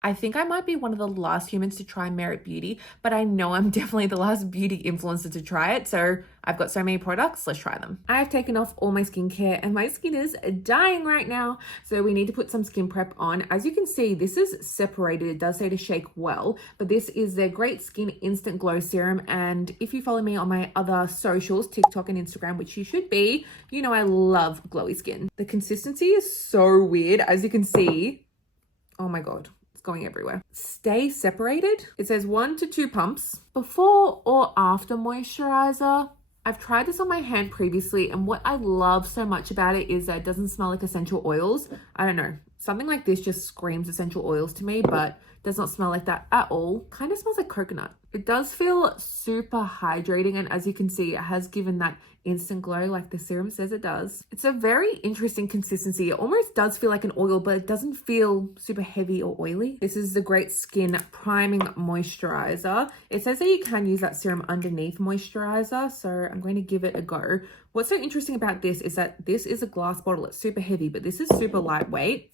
I think I might be one of the last humans to try Merit Beauty, but I know I'm definitely the last beauty influencer to try it. So I've got so many products, let's try them. I have taken off all my skincare and my skin is dying right now. So we need to put some skin prep on. As you can see, this is separated. It does say to shake well, but this is their Great Skin Instant Glow Serum. And if you follow me on my other socials, TikTok and Instagram, which you should be, you know I love glowy skin. The consistency is so weird. As you can see, oh my God. Going everywhere. Stay separated. It says 1 to 2 pumps. Before or after moisturizer. I've tried this on my hand previously, and what I love so much about it is that it doesn't smell like essential oils. I don't know. Something like this just screams essential oils to me, but does not smell like that at all. Kind of smells like coconut. It does feel super hydrating, and as you can see, it has given that instant glow like the serum says it does. It's a very interesting consistency. It almost does feel like an oil, but it doesn't feel super heavy or oily. This is the Great Skin Priming Moisturizer. It says that you can use that serum underneath moisturizer, so I'm going to give it a go. What's so interesting about this is that this is a glass bottle. It's super heavy, but this is super lightweight.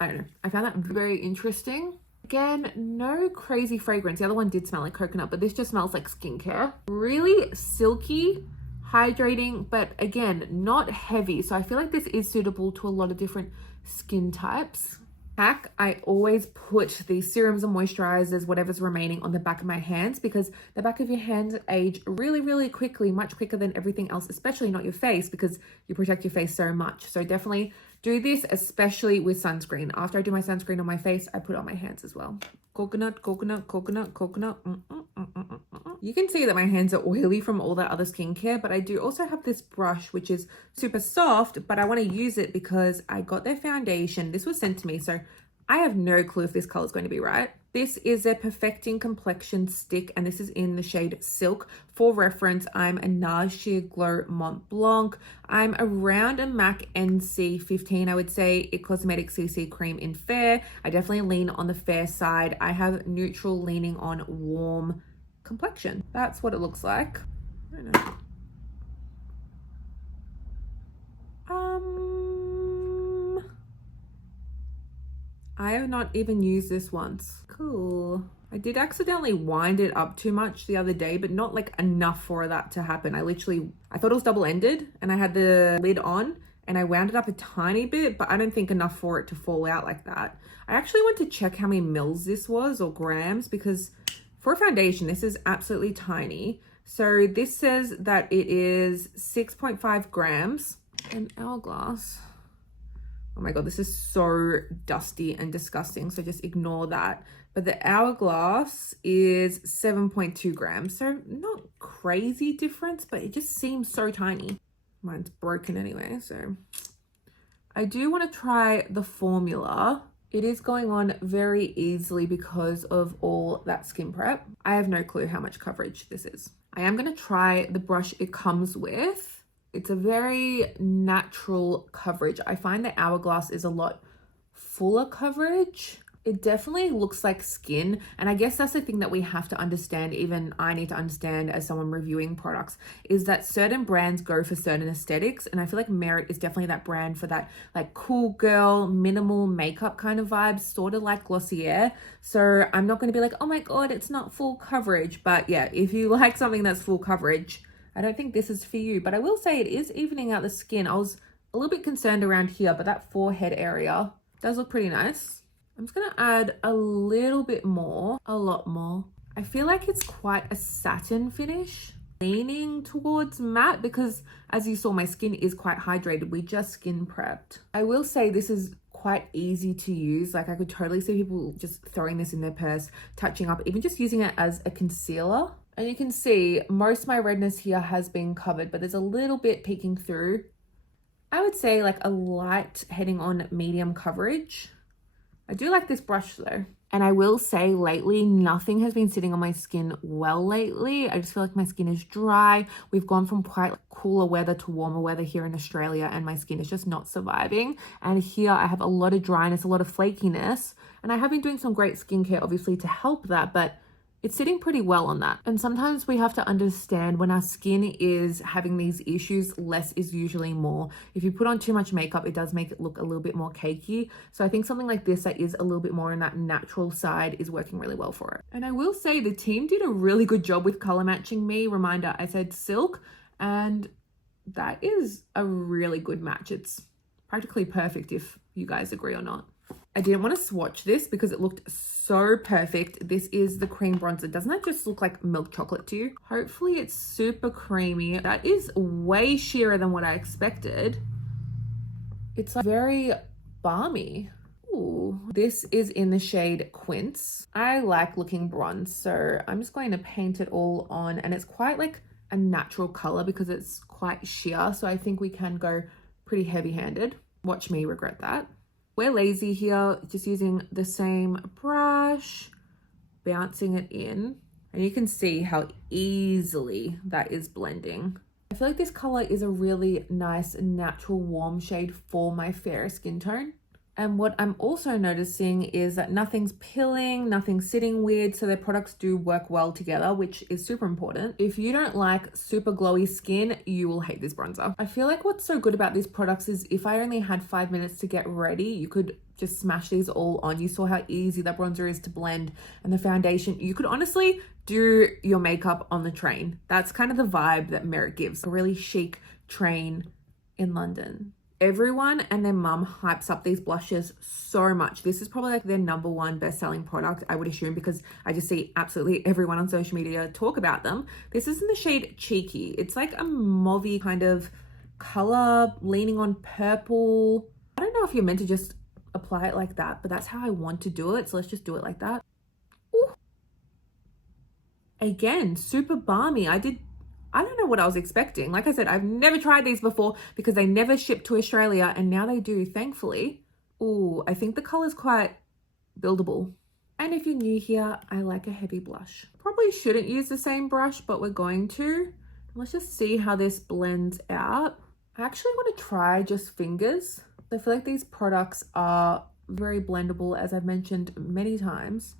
I don't know. I found that very interesting. Again, no crazy fragrance. The other one did smell like coconut, but this just smells like skincare. Really silky, hydrating, but again, not heavy. So I feel like this is suitable to a lot of different skin types. Hack, I always put the serums and moisturizers, whatever's remaining, on the back of my hands because the back of your hands age really, really quickly, much quicker than everything else, especially not your face because you protect your face so much. So definitely do this, especially with sunscreen. After I do my sunscreen on my face, I put it on my hands as well. Coconut, coconut, coconut, coconut. You can see that my hands are oily from all that other skincare, but I do also have this brush, which is super soft, but I want to use it because I got their foundation. This was sent to me, so I have no clue if this color is going to be right. This is a Perfecting Complexion stick, and this is in the shade Silk. For reference, I'm a NARS Sheer Glow Mont Blanc. I'm around a MAC NC 15, I would say. It Cosmetics CC Cream in Fair. I definitely lean on the fair side. I have neutral leaning on warm complexion. That's what it looks like. I don't know. I have not even used this once. Cool. I did accidentally wind it up too much the other day, but not like enough for that to happen. I thought it was double-ended and I had the lid on and I wound it up a tiny bit, but I don't think enough for it to fall out like that. I actually went to check how many mils this was, or grams, because for a foundation, this is absolutely tiny. So this says that it is 6.5 grams. An hourglass. Oh my God, this is so dusty and disgusting, so just ignore that. But the hourglass is 7.2 grams, so not crazy difference, but it just seems so tiny. Mine's broken anyway, so. I do want to try the formula. It is going on very easily because of all that skin prep. I have no clue how much coverage this is. I am going to try the brush it comes with. It's a very natural coverage. I find the Hourglass is a lot fuller coverage. It definitely looks like skin. And I guess that's the thing that we have to understand, even I need to understand as someone reviewing products, is that certain brands go for certain aesthetics. And I feel like Merit is definitely that brand for that like cool girl, minimal makeup kind of vibes, sort of like Glossier. So I'm not going to be like, oh my God, it's not full coverage. But yeah, if you like something that's full coverage, I don't think this is for you, but I will say it is evening out the skin. I was a little bit concerned around here, but that forehead area does look pretty nice. I'm just gonna add a little bit more, a lot more. I feel like it's quite a satin finish, leaning towards matte because as you saw, my skin is quite hydrated. We just skin prepped. I will say this is quite easy to use. Like I could totally see people just throwing this in their purse, touching up, even just using it as a concealer. And you can see most of my redness here has been covered, but there's a little bit peeking through. I would say like a light heading on medium coverage. I do like this brush though. And I will say lately, nothing has been sitting on my skin well lately. I just feel like my skin is dry. We've gone from quite cooler weather to warmer weather here in Australia and my skin is just not surviving. And here I have a lot of dryness, a lot of flakiness. And I have been doing some great skincare obviously to help that, but It's sitting pretty well on that. And sometimes we have to understand when our skin is having these issues, less is usually more. If you put on too much makeup, it does make it look a little bit more cakey. So I think something like this that is a little bit more in that natural side is working really well for it. And I will say the team did a really good job with color matching me. Reminder, I said silk, and that is a really good match. It's practically perfect if you guys agree or not. I didn't want to swatch this because it looked so perfect. This is the cream bronzer. Doesn't that just look like milk chocolate to you? Hopefully it's super creamy. That is way sheerer than what I expected. It's like very balmy. Ooh, this is in the shade Quince. I like looking bronze, so I'm just going to paint it all on, and it's quite like a natural color because it's quite sheer. So I think we can go pretty heavy-handed. Watch me regret that. We're lazy here, just using the same brush, bouncing it in, and you can see how easily that is blending. I feel like this color is a really nice, natural, warm shade for my fair skin tone. And what I'm also noticing is that nothing's pilling, nothing's sitting weird, so their products do work well together, which is super important. If you don't like super glowy skin, you will hate this bronzer. I feel like what's so good about these products is if I only had 5 minutes to get ready, you could just smash these all on. You saw how easy that bronzer is to blend, and the foundation. You could honestly do your makeup on the train. That's kind of the vibe that Merit gives. A really chic train in London. Everyone and their mum hypes up these blushes so much. This is probably like their number one best-selling product, I would assume, because I just see absolutely everyone on social media talk about them. This is in the shade Cheeky. It's like a mauvey kind of color, leaning on purple. I don't know if you're meant to just apply it like that, but that's how I want to do it. So let's just do it like that. Ooh. Again, super balmy. I don't know what I was expecting. Like I said, I've never tried these before because they never shipped to Australia, and now they do, thankfully. Ooh, I think the color's quite buildable. And if you're new here, I like a heavy blush. Probably shouldn't use the same brush, but we're going to. Let's just see how this blends out. I actually want to try just fingers. I feel like these products are very blendable, as I've mentioned many times.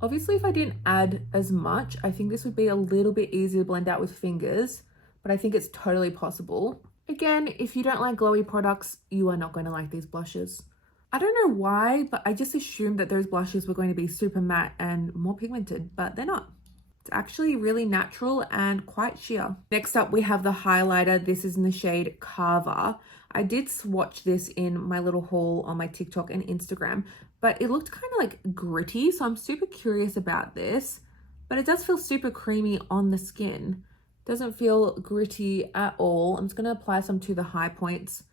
Obviously, if I didn't add as much, I think this would be a little bit easier to blend out with fingers, but I think it's totally possible. Again, if you don't like glowy products, you are not going to like these blushes. I don't know why, but I just assumed that those blushes were going to be super matte and more pigmented, but they're not. It's actually really natural and quite sheer. Next up, we have the highlighter. This is in the shade Carver. I did swatch this in my little haul on my TikTok and Instagram, but it looked kind of like gritty, so I'm super curious about this. But it does feel super creamy on the skin. Doesn't feel gritty at all. I'm just going to apply some to the high points.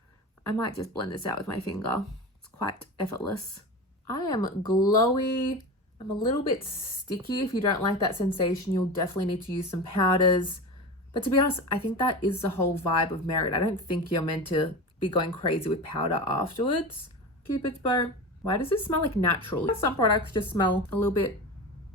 I might just blend this out with my finger. It's quite effortless. I am glowy. I'm a little bit sticky. If you don't like that sensation, you'll definitely need to use some powders. But to be honest, I think that is the whole vibe of Merit. I don't think you're meant to be going crazy with powder afterwards. Cupid's bow. Why does this smell like natural? Some products just smell a little bit,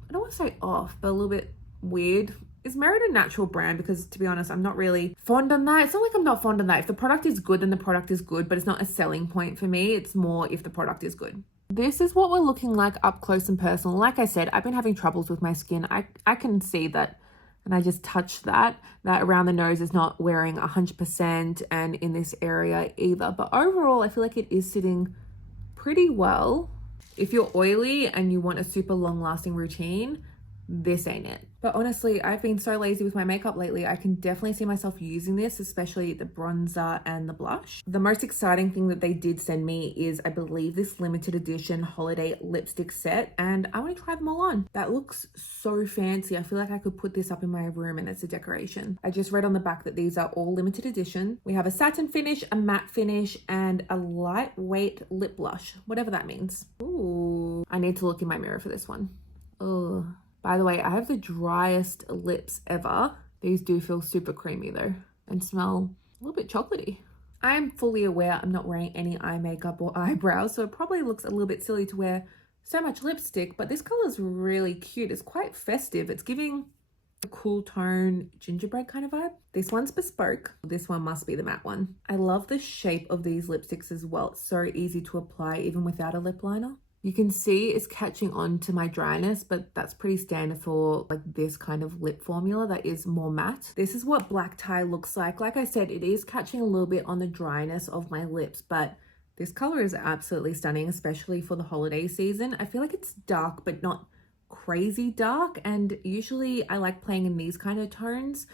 I don't want to say off, but a little bit weird. Is Merit a natural brand? Because to be honest, I'm not really fond on that. It's not like I'm not fond on that. If the product is good, then the product is good, but it's not a selling point for me. It's more if the product is good. This is what we're looking like up close and personal. Like I said, I've been having troubles with my skin. I can see that, and I just touched that around the nose is not wearing 100%, and in this area either. But overall, I feel like it is sitting pretty well. If you're oily and you want a super long lasting routine, this ain't it. But honestly, I've been so lazy with my makeup lately. I can definitely see myself using this, especially the bronzer and the blush. The most exciting thing that they did send me is, I believe, this limited edition holiday lipstick set, and I want to try them all on. That looks so fancy. I feel like I could put this up in my room and it's a decoration. I just read on the back that these are all limited edition. We have a satin finish, a matte finish, and a lightweight lip blush, whatever that means. Ooh, I need to look in my mirror for this one. Oh. By the way, I have the driest lips ever. These do feel super creamy though, and smell a little bit chocolatey. I am fully aware I'm not wearing any eye makeup or eyebrows, so it probably looks a little bit silly to wear so much lipstick, but this color is really cute. It's quite festive. It's giving a cool tone, gingerbread kind of vibe. This one's bespoke. This one must be the matte one. I love the shape of these lipsticks as well. It's so easy to apply even without a lip liner. You can see it's catching on to my dryness, but that's pretty standard for like this kind of lip formula that is more matte. This is what black tie looks like. Like I said, it is catching a little bit on the dryness of my lips, but this color is absolutely stunning, especially for the holiday season. I feel like it's dark, but not crazy dark. And usually I like playing in these kind of tones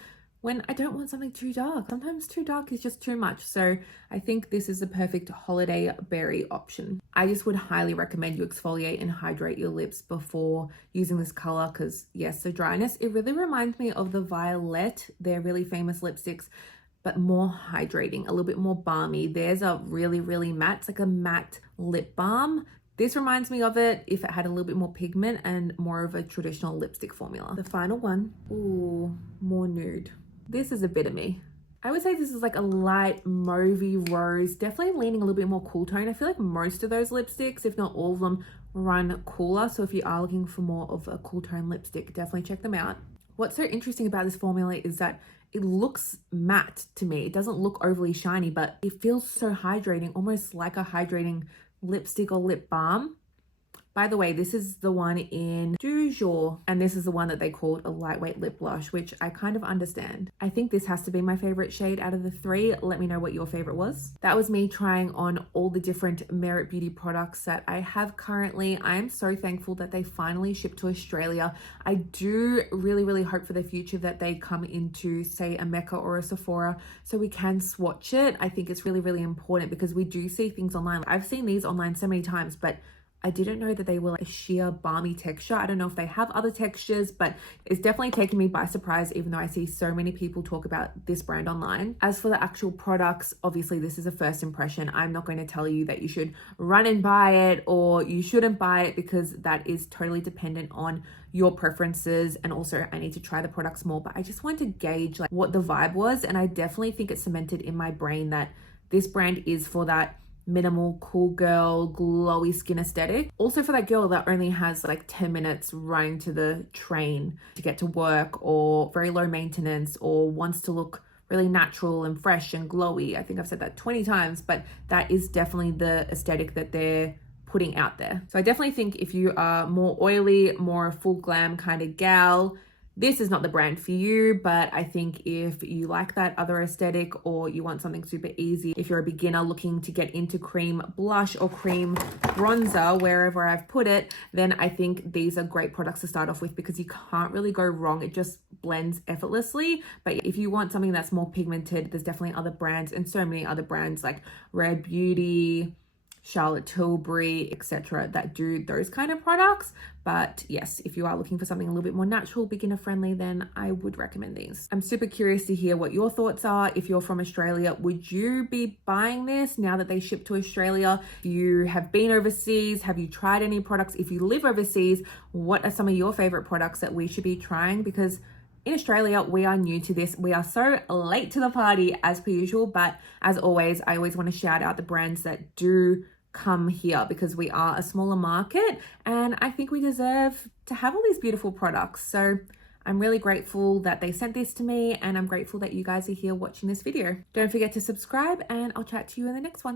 when I don't want something too dark. Sometimes too dark is just too much. So I think this is the perfect holiday berry option. I just would highly recommend you exfoliate and hydrate your lips before using this color because yes, the dryness, it really reminds me of the Violet. They're really famous lipsticks, but more hydrating, a little bit more balmy. There's a really, really matte, it's like a matte lip balm. This reminds me of it if it had a little bit more pigment and more of a traditional lipstick formula. The final one, ooh, more nude. This is a bit of me. I would say this is like a light mauvey rose, definitely leaning a little bit more cool tone. I feel like most of those lipsticks, if not all of them, run cooler. So if you are looking for more of a cool tone lipstick, definitely check them out. What's so interesting about this formula is that it looks matte to me. It doesn't look overly shiny, but it feels so hydrating, almost like a hydrating lipstick or lip balm. By the way, this is the one in Du Jour, and this is the one that they called a lightweight lip blush, which I kind of understand. I think this has to be my favorite shade out of the three. Let me know what your favorite was. That was me trying on all the different Merit Beauty products that I have currently. I am so thankful that they finally shipped to Australia. I do really, really hope for the future that they come into, say, a Mecca or a Sephora so we can swatch it. I think it's really, really important because we do see things online. I've seen these online so many times, but I didn't know that they were like a sheer balmy texture. I don't know if they have other textures, but it's definitely taken me by surprise, even though I see so many people talk about this brand online. As for the actual products, obviously this is a first impression. I'm not going to tell you that you should run and buy it or you shouldn't buy it because that is totally dependent on your preferences. And also I need to try the products more, but I just wanted to gauge like what the vibe was. And I definitely think it's cemented in my brain that this brand is for that minimal, cool girl, glowy skin aesthetic. Also for that girl that only has like 10 minutes running to the train to get to work, or very low maintenance, or wants to look really natural and fresh and glowy. I think I've said that 20 times, but that is definitely the aesthetic that they're putting out there. So I definitely think if you are more oily, more full glam kind of gal, this is not the brand for you. But I think if you like that other aesthetic or you want something super easy, if you're a beginner looking to get into cream blush or cream bronzer, wherever I've put it, then I think these are great products to start off with because you can't really go wrong. It just blends effortlessly. But if you want something that's more pigmented, there's definitely other brands and so many other brands like Rare Beauty, Charlotte Tilbury, etc. that do those kind of products. But yes, if you are looking for something a little bit more natural, beginner friendly, then I would recommend these. I'm super curious to hear what your thoughts are. If you're from Australia, would you be buying this now that they ship to Australia? If you have been overseas, have you tried any products? If you live overseas, what are some of your favorite products that we should be trying? Because in Australia, we are new to this. We are so late to the party as per usual. But as always, I always want to shout out the brands that do come here because we are a smaller market and I think we deserve to have all these beautiful products. So I'm really grateful that they sent this to me and I'm grateful that you guys are here watching this video. Don't forget to subscribe and I'll chat to you in the next one.